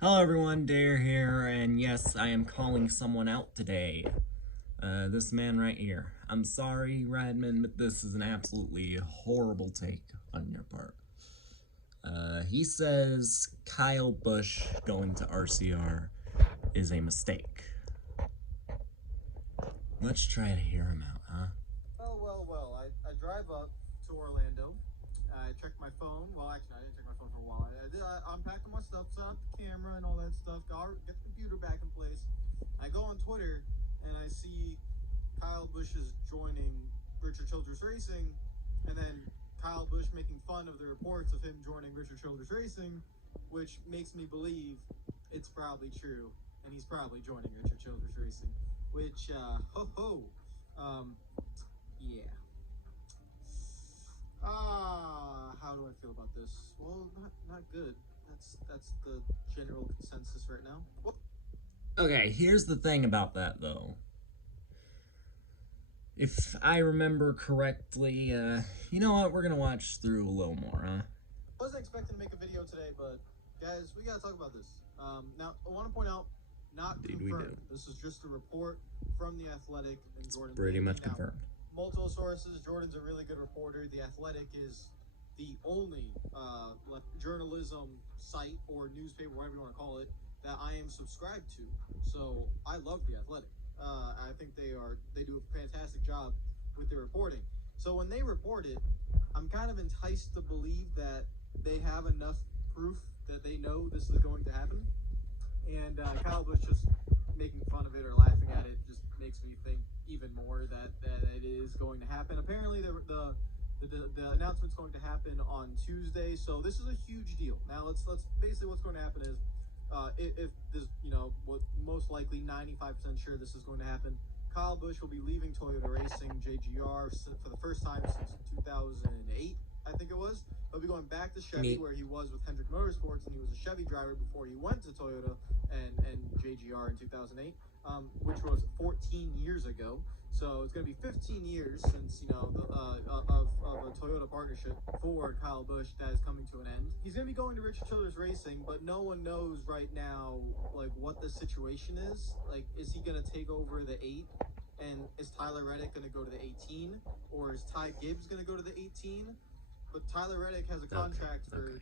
Hello everyone, Dare here, and yes, I am calling someone out today. This man right here. I'm sorry, Radman, but this is an absolutely horrible take on your part. He says Kyle Busch going to RCR is a mistake. Let's try to hear him out, huh? Well. I drive up to Orlando. I check my phone. Well, actually, I didn't check my phone for a while. I unpacked my stuff, set up the camera and all that stuff, get the computer back in place. I go on Twitter, and I see Kyle Busch is joining Richard Childress Racing, and then Kyle Busch making fun of the reports of him joining Richard Childress Racing, which makes me believe it's probably true, and he's probably joining Richard Childress Racing, which, yeah. How do I feel about this? Well, not good. That's the general consensus right now. Okay, here's the thing about that, though. If I remember correctly, you know what? We're gonna watch through a little more, huh? I wasn't expecting to make a video today, but guys, we gotta talk about this. Now, I want to point out, not confirmed. This is just a report from The Athletic and Jordan. Pretty much confirmed. Multiple sources. Jordan's a really good reporter. The Athletic is the only journalism site or newspaper, whatever you want to call it, that I am subscribed to. So I love The Athletic. I think they do a fantastic job with their reporting. So when they report it, I'm kind of enticed to believe that they have enough proof that they know this is going to happen. And Kyle Busch just making fun of it or laughing at it just makes me think even more that it is going to happen. Apparently, the announcement's going to happen on Tuesday, so this is a huge deal. Now, let's basically what's going to happen is, if this, what most likely 95% sure this is going to happen, Kyle Busch will be leaving Toyota Racing JGR for the first time since 2008, I think it was. He'll be going back to Chevy, where he was with Hendrick Motorsports, and he was a Chevy driver before he went to Toyota and JGR in 2008, which was 14 years ago. So it's going to be 15 years since, of a Toyota partnership for Kyle Busch that is coming to an end. He's going to be going to Richard Childress Racing, but no one knows right now, what the situation is. Is he going to take over the 8? And is Tyler Reddick going to go to the 18? Or is Ty Gibbs going to go to the 18? But Tyler Reddick has a contract for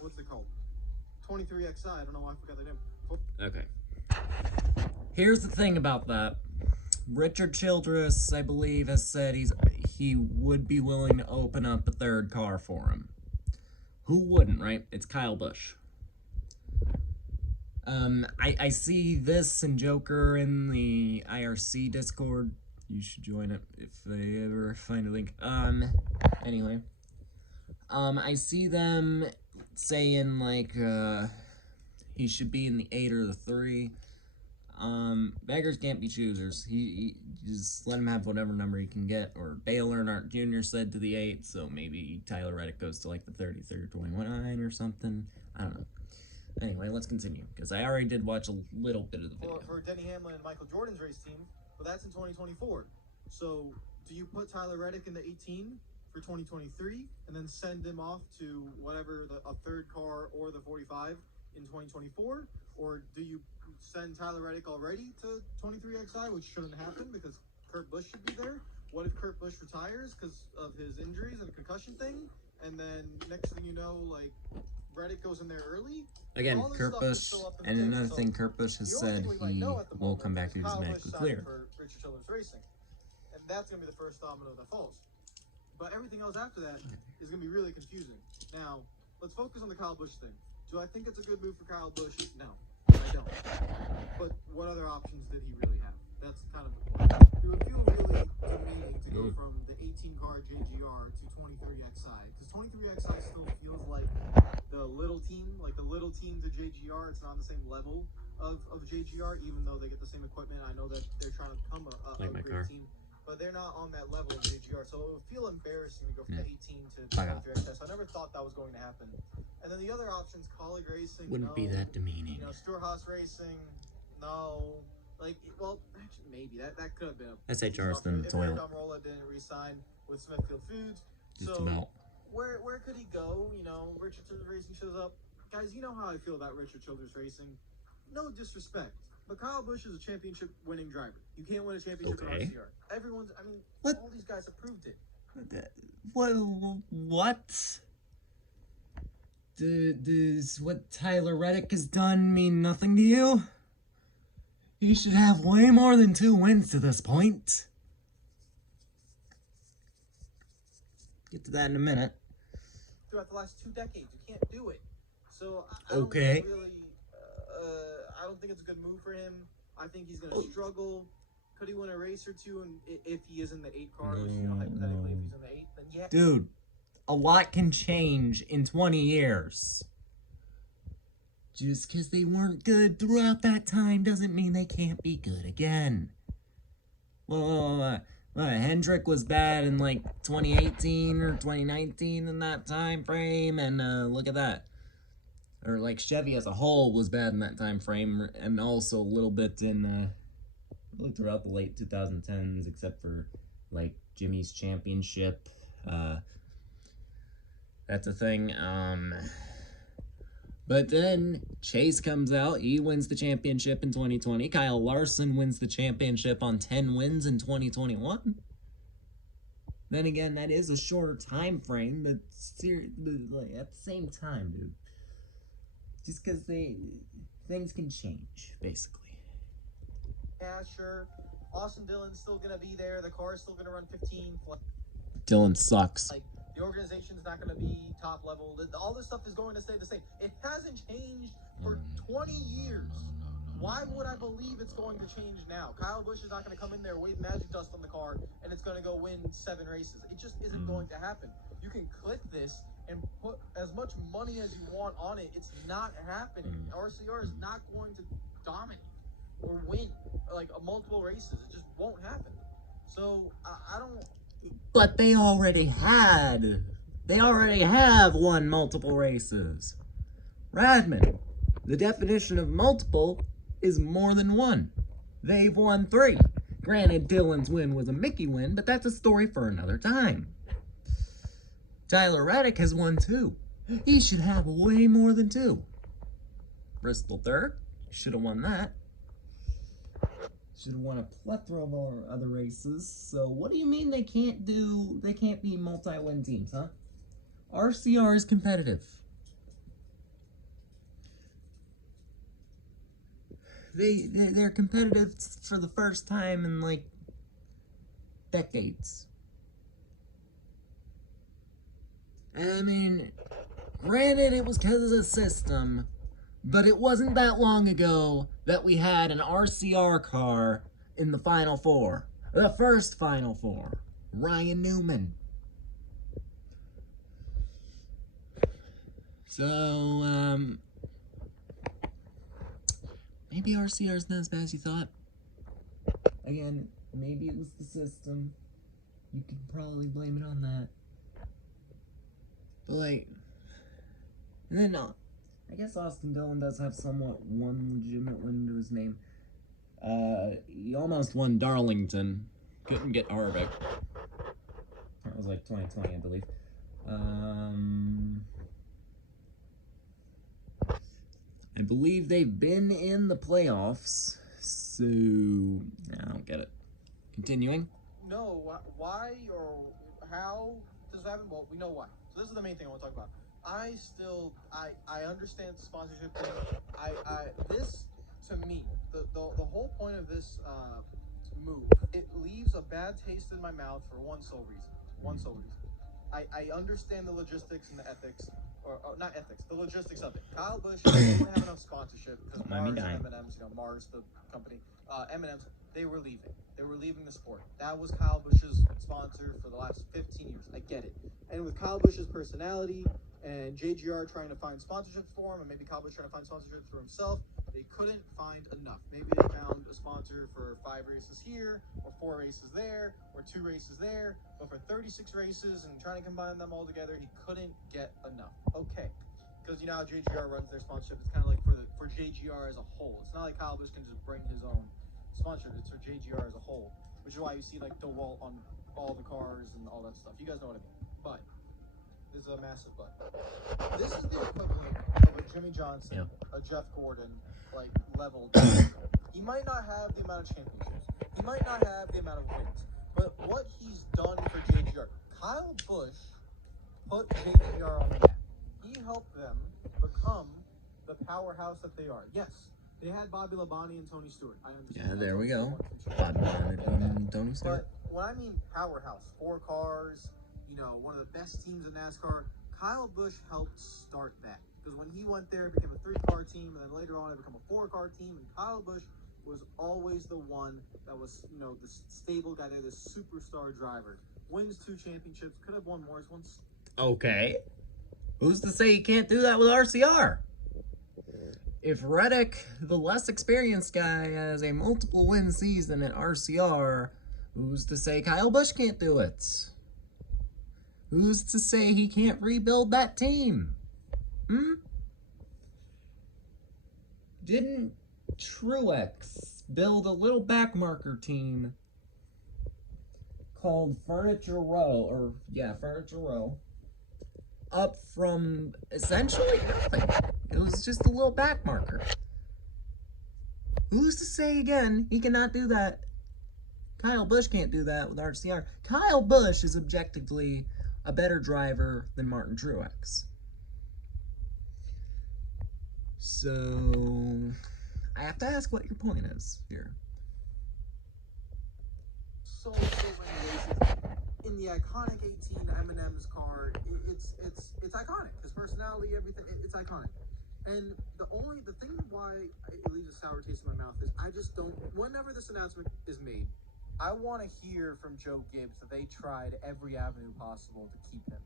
what's it called? 23XI. I don't know why I forgot the name. Okay. Here's the thing about that. Richard Childress, I believe, has said he would be willing to open up a third car for him. Who wouldn't, right? It's Kyle Busch. I see this and Joker in the IRC Discord. You should join it if they ever find a link. Anyway. I see them saying, he should be in the 8 or the 3. Beggars can't be choosers. He just let him have whatever number he can get. Or Dale Earnhardt Jr. said to the 8, so maybe Tyler Reddick goes to, the 33 or 29 or something. I don't know. Anyway, let's continue, because I already did watch a little bit of the video. For Denny Hamlin and Michael Jordan's race team, but that's in 2024. So, do you put Tyler Reddick in the 18 for 2023, and then send him off to whatever, a third car or the 45 in 2024? Or do you send Tyler Reddick already to 23XI, which shouldn't happen because Kurt Busch should be there? What if Kurt Busch retires because of his injuries and concussion thing? And then next thing you know, Reddick goes in there early. Again, Kurt Busch, and another thing Kurt Busch has said, he will come back to his medically clear. For Richard Childress Racing. And that's going to be the first domino that falls. But everything else after that is going to be really confusing. Now, let's focus on the Kyle Busch thing. Do I think it's a good move for Kyle Busch? No, I don't. But what other options did he really have? That's kind of the point. It would feel really demeaning to go from the 18 car JGR to 23XI, because 23XI still feels like the little team, to JGR. It's not on the same level of JGR, even though they get the same equipment. I know that they're trying to become a great team, but they're not on that level of JGR. So it would feel embarrassing to go from the 18 to 23XI. So I never thought that was going to happen. And then the other options, Colleague Racing, wouldn't be that demeaning. Storehouse Racing, no. Well, actually, maybe that could have been. That's HR's than the toilet. Rolla didn't re-sign with Smithfield Foods. Just about. Where could he go? Richard Childress Racing shows up. guys, you know how I feel about Richard Childress Racing. No disrespect, but Kyle Busch is a championship-winning driver. You can't win a championship in RCR. Everyone's, I mean, What? all these guys have proved it. What? Does what Tyler Reddick has done mean nothing to you? He should have way more than 2 wins to this point. Get to that in a minute. Throughout the last 2 decades, you can't do it. So I Okay. don't really, I don't think it's a good move for him. I think he's gonna struggle. Could he win a race or two? And if he is in the 8 car, which, you know, hypothetically, if he's in the 8, then yeah. Dude, a lot can change in 20 years. Just because they weren't good throughout that time doesn't mean they can't be good again. Well, Hendrick was bad in like 2018 or 2019 in that time frame, and look at that. Or like Chevy as a whole was bad in that time frame, and also a little bit in really throughout the late 2010s, except for like Jimmy's championship. That's a thing. But then Chase comes out. He wins the championship in 2020. Kyle Larson wins the championship on 10 wins in 2021. Then again, that is a shorter time frame, but like, at the same time, dude. Just because things can change, basically. Yeah, sure. Austin Dillon's still gonna be there. The car is still gonna run 15. Dylan sucks. Like, the organization's not going to be top level. All this stuff is going to stay the same. It hasn't changed for 20 years. Why would I believe it's going to change now? Kyle Busch is not going to come in there, wave magic dust on the car, and it's going to go win 7 races. It just isn't going to happen. You can click this and put as much money as you want on it. It's not happening. RCR is not going to dominate or win like multiple races. It just won't happen. So I don't... But they already had. They already have won multiple races. Radman, the definition of multiple is more than one. They've won 3. Granted, Dylan's win was a Mickey win, but that's a story for another time. Tyler Reddick has won 2. He should have way more than 2. Bristol 3rd, should have won that. Should have won a plethora of other races. So what do you mean they can't be multi-win teams, huh? RCR is competitive. They're competitive for the first time in like decades. I mean, granted it was because of the system, but it wasn't that long ago that we had an RCR car in the Final Four. The first Final Four. Ryan Newman. So, maybe RCR is not as bad as you thought. Again, maybe it was the system. You could probably blame it on that. But, like, and then, I guess Austin Dillon does have somewhat one legitimate win to his name. He almost won Darlington. Couldn't get Harvick. That was like 2020, I believe. I believe they've been in the playoffs. So, I don't get it. Continuing. No, why or how does that happen? Well, we know why. So this is the main thing I want to talk about. I understand the sponsorship thing. This, to me, the whole point of this move, it leaves a bad taste in my mouth for one sole reason. I understand the logistics and the ethics, or not ethics, the logistics of it. Kyle Busch didn't have enough sponsorship because Mars and M&M's, Mars, the company, M&M's, they were leaving. They were leaving the sport. That was Kyle Busch's sponsor for the last 15 years. I get it. And with Kyle Busch's personality and JGR trying to find sponsorships for him, and maybe Kyle Busch trying to find sponsorships for himself, they couldn't find enough. Maybe they found a sponsor for 5 races here, or 4 races there, or 2 races there, but for 36 races and trying to combine them all together, he couldn't get enough. Okay. Because you know how JGR runs their sponsorship, it's kind of like for JGR as a whole. It's not like Kyle Busch can just bring his own sponsorship, it's for JGR as a whole, which is why you see like DeWalt on all the cars and all that stuff. You guys know what I mean. But this is a massive but. This is the equivalent of a Jimmy Jimmy Johnson, Yeah. a Jeff Gordon, like, level. He might not have the amount of championships. He might not have the amount of wins. But what he's done for JGR, Kyle Busch put JGR on the map. He helped them become the powerhouse that they are. Yes, they had Bobby Labonte and Tony Stewart. I understand. Yeah, there we go. Bobby and Tony Stewart. But when I mean powerhouse, 4 cars, you know, one of the best teams in NASCAR, Kyle Busch helped start that. Because when he went there, it became a 3-car team, and then later on it became a 4-car team, and Kyle Busch was always the one that was, you know, the stable guy there, the superstar driver. Wins 2 championships, could have won more once. Okay. Who's to say he can't do that with RCR? If Reddick, the less experienced guy, has a multiple win season at RCR, who's to say Kyle Busch can't do it? Who's to say he can't rebuild that team? Didn't Truex build a little backmarker team called Furniture Row, Furniture Row, up from essentially nothing? It was just a little backmarker. Who's to say again he cannot do that? Kyle Busch can't do that with RCR. Kyle Busch is objectively a better driver than Martin Truex. So I have to ask what your point is here. So many races in the iconic 18 M&M's car. It's iconic. His personality, everything. It's iconic. And the thing why it leaves a sour taste in my mouth is I just don't. Whenever this announcement is made, I want to hear from Joe Gibbs that they tried every avenue possible to keep him.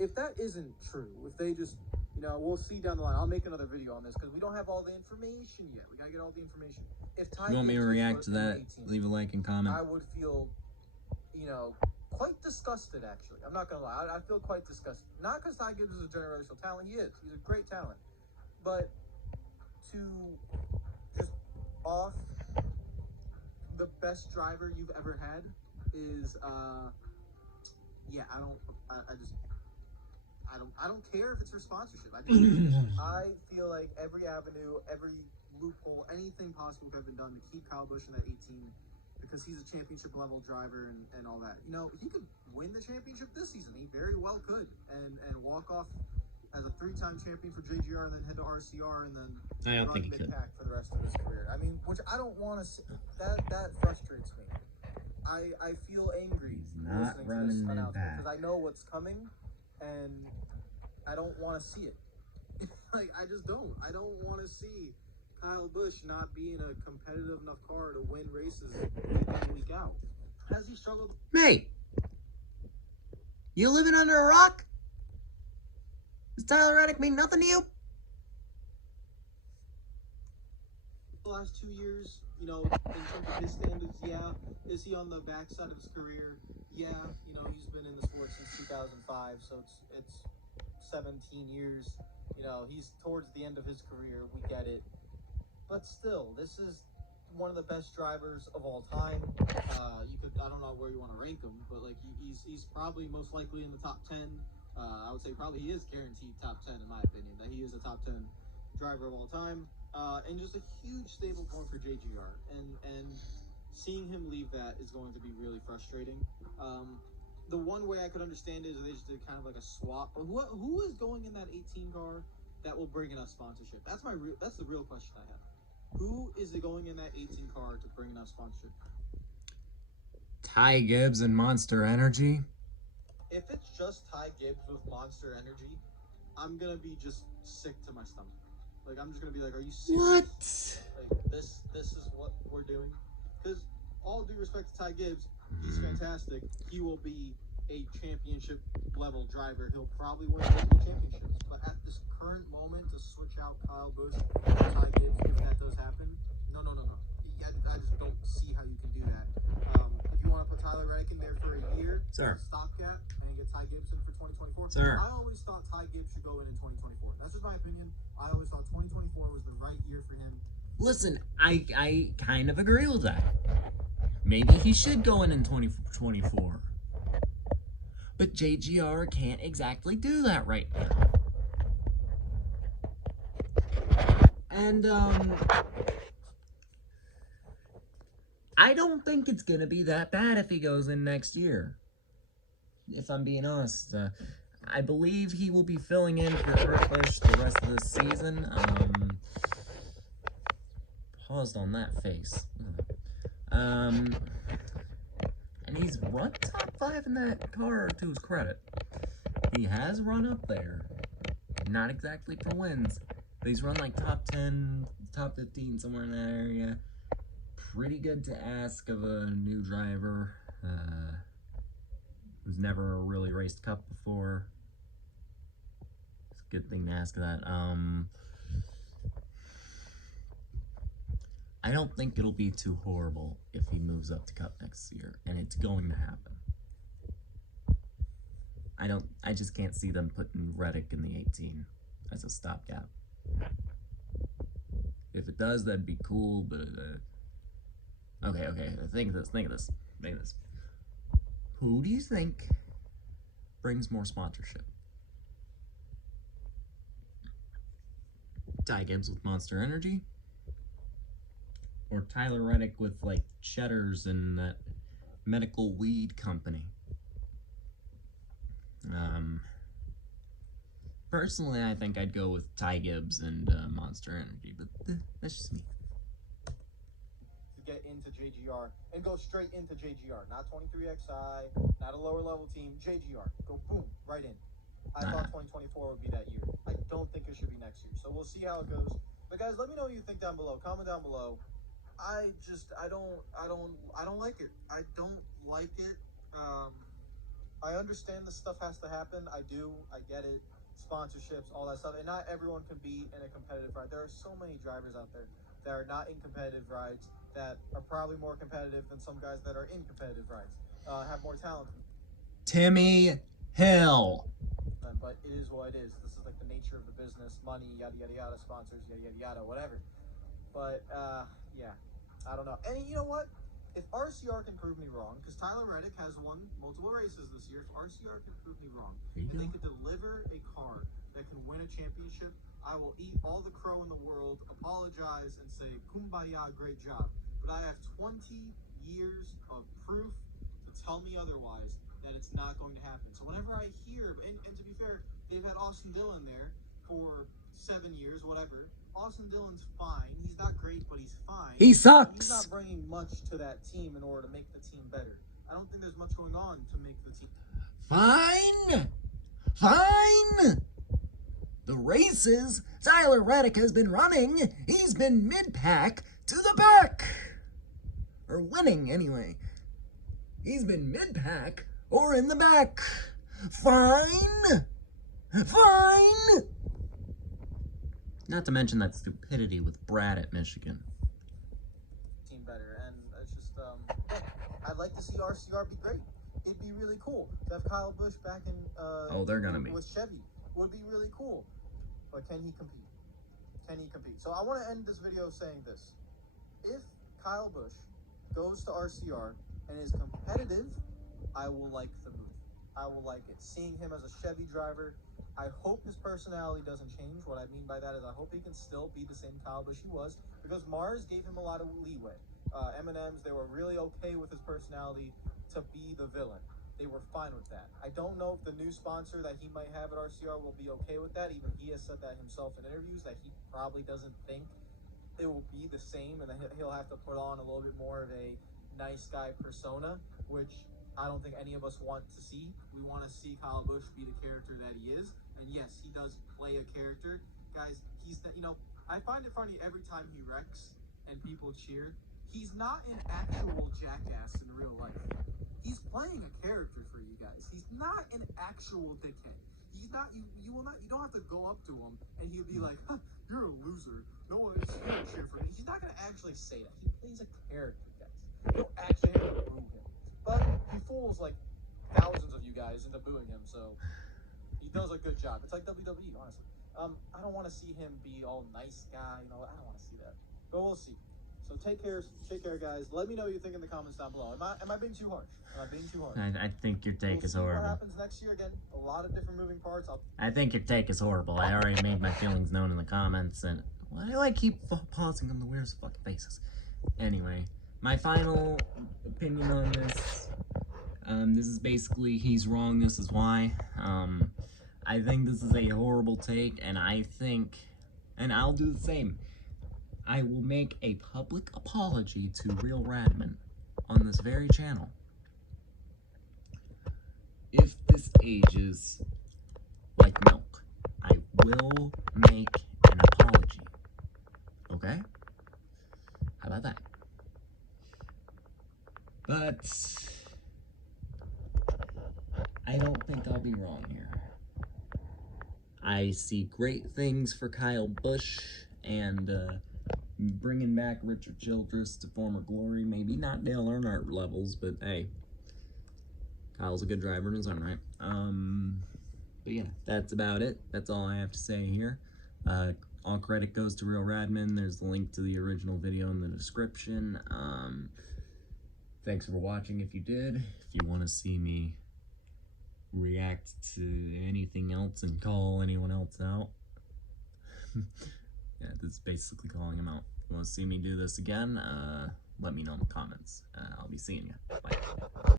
If that isn't true, if they just, you know, we'll see down the line. I'll make another video on this because we don't have all the information yet. We gotta get all the information. If Ty you want me to Gibbs react to that? 18, Leave a like and comment. I would feel, you know, quite disgusted, actually. I'm not going to lie. I feel quite disgusted. Not because Ty Gibbs is a generational talent. He is. He's a great talent. But to just off the best driver you've ever had is, I don't care if it's for sponsorship. I feel like every avenue, every loophole, anything possible could have been done to keep Kyle Busch in that 18 because he's a championship level driver and all that. You know, he could win the championship this season. He very well could and walk off as a 3-time champion for JGR and then head to RCR and then I don't think he could for the rest of his career. I mean, which I don't want to see. That frustrates me. I feel angry not running that back because I know what's coming and I don't want to see it. Like, I just don't. I don't want to see Kyle Busch not be in a competitive enough car to win races week in, week out. Has he struggled? Mate, you living under a rock? Does Tyler Reddick mean nothing to you? The last 2 years, you know, in terms of his standards, yeah. Is he on the backside of his career? Yeah. You know, he's been in the sport since 2005, so it's 17 years. You know, he's towards the end of his career. We get it. But still, this is one of the best drivers of all time. I don't know where you want to rank him, but like he's probably most likely in the top 10. I would say probably he is guaranteed top 10 in my opinion. That he is a top 10 driver of all time, and just a huge stable point for JGR. And seeing him leave that is going to be really frustrating. The one way I could understand it is they just did kind of like a swap. But who is going in that 18 car that will bring in us sponsorship? That's the real question I have. Who is it going in that 18 car to bring in us sponsorship? Ty Gibbs and Monster Energy. If it's just Ty Gibbs with Monster Energy, I'm gonna be just sick to my stomach. Like, I'm just gonna be like, are you serious? What? Like, this is what we're doing? Because all due respect to Ty Gibbs, he's fantastic. He will be a championship level driver. He'll probably win multiple championships. But at this current moment, to switch out Kyle Busch for Ty Gibbs, if that does happen, no. I just don't see how you can do that. If you want to put Tyler Reddick in there for a year, stopgap, and get Ty Gibbs in for 2024, I always thought Ty Gibbs should go in 2024. That's just my opinion. I always thought 2024 was the right year for him. Listen, I kind of agree with that. Maybe he should go in 2024. But JGR can't exactly do that right now. And, I don't think it's gonna be that bad if he goes in next year. If I'm being honest. I believe he will be filling in for Kyle Busch the rest of this season. Paused on that face. And he's run top 5 in that car to his credit. He has run up there. Not exactly for wins, but he's run like top 10, top 15, somewhere in that area. Pretty good to ask of a new driver who's never really raced Cup before. It's a good thing to ask that. I don't think it'll be too horrible if he moves up to Cup next year, and it's going to happen. I just can't see them putting Reddick in the 18 as a stopgap. If it does, that'd be cool, but okay, think of this. Who do you think brings more sponsorship? Ty Gibbs with Monster Energy? Or Tyler Reddick with, like, Cheddar's and that medical weed company? Personally, I think I'd go with Ty Gibbs and Monster Energy, but that's just me. To get into JGR and go straight into JGR, not 23XI, not a lower level team, JGR. Go boom, right in. I thought 2024 would be that year. I don't think it should be next year. So we'll see how it goes. But guys, let me know what you think down below. Comment down below. I don't like it. I don't like it. I understand this stuff has to happen. I do. I get it. Sponsorships, all that stuff. And not everyone can be in a competitive ride. There are so many drivers out there that are not in competitive rides that are probably more competitive than some guys that are in competitive rides, have more talent. Timmy Hill. But it is what it is. This is like the nature of the business. Money, yada, yada, yada, sponsors, yada, yada, yada, whatever. But, yeah. I don't know. And you know what? If RCR can prove me wrong, because Tyler Reddick has won multiple races this year, if RCR can prove me wrong, if they could deliver a car that can win a championship, I will eat all the crow in the world, apologize, and say, kumbaya, great job. But I have 20 years of proof to tell me otherwise that it's not going to happen. So whenever I hear, and to be fair, they've had Austin Dillon there for 7 years, whatever. Austin Dillon's fine. He's not great, but he's fine. He sucks. He's not bringing much to that team in order to make the team better. I don't think there's much going on to make the team. Fine. The races Tyler Reddick has been running, he's been mid-pack to the back. Or winning, anyway. He's been mid-pack or in the back. Fine. Not to mention that stupidity with Brad at Michigan. Team better, and it's just, I'd like to see RCR be great. It'd be really cool to have Kyle Busch back in, they're gonna be. With Chevy. Would be really cool. But can he compete? So I want to end this video saying this. If Kyle Busch goes to RCR and is competitive, I will like the move. I will like it. Seeing him as a Chevy driver, I hope his personality doesn't change. What I mean by that is I hope he can still be the same Kyle Busch he was, because Mars gave him a lot of leeway. M&M's, they were really okay with his personality to be the villain. They were fine with that. I don't know if the new sponsor that he might have at RCR will be okay with that. Even he has said that himself in interviews, that he probably doesn't think it will be the same, and that he'll have to put on a little bit more of a nice guy persona, which I don't think any of us want to see. We want to see Kyle Busch be the character that he is. And yes, he does play a character. Guys, I find it funny every time he wrecks and people cheer. He's not an actual jackass in real life. He's playing a character for you guys. He's not an actual dickhead. He's not, you don't have to go up to him and he'll be like, huh, you're a loser. No one is going to cheer for me. He's not going to actually say that. He plays a character, guys. You don't actually have to boo him. But he fools like thousands of you guys into booing him, so he does a good job. It's like WWE, honestly. I don't want to see him be all nice guy, I don't want to see that. But we'll see. So take care, guys. Let me know what you think in the comments down below. Am I being too harsh? Am I being too harsh? I think your take is horrible. What happens next year again? A lot of different moving parts. I think your take is horrible. I already made my feelings known in the comments, and why do I keep pausing on the weirdest fucking faces? Anyway, my final opinion on this. This is basically, he's wrong, this is why. I think this is a horrible take, and I think, and I'll do the same. I will make a public apology to RealRadman on this very channel if this ages like milk. I will make an apology. Okay? How about that? But I don't think I'll be wrong here. I see great things for Kyle Busch and bringing back Richard Childress to former glory. Maybe not Dale Earnhardt levels, but hey, Kyle's a good driver in his own right. But yeah, that's about it. That's all I have to say here. All credit goes to RealRadman. There's the link to the original video in the description. Thanks for watching if you did. If you want to see me react to anything else and call anyone else out, yeah, this is basically calling him out. If you want to see me do this again, let me know in the comments. I'll be seeing you. Bye.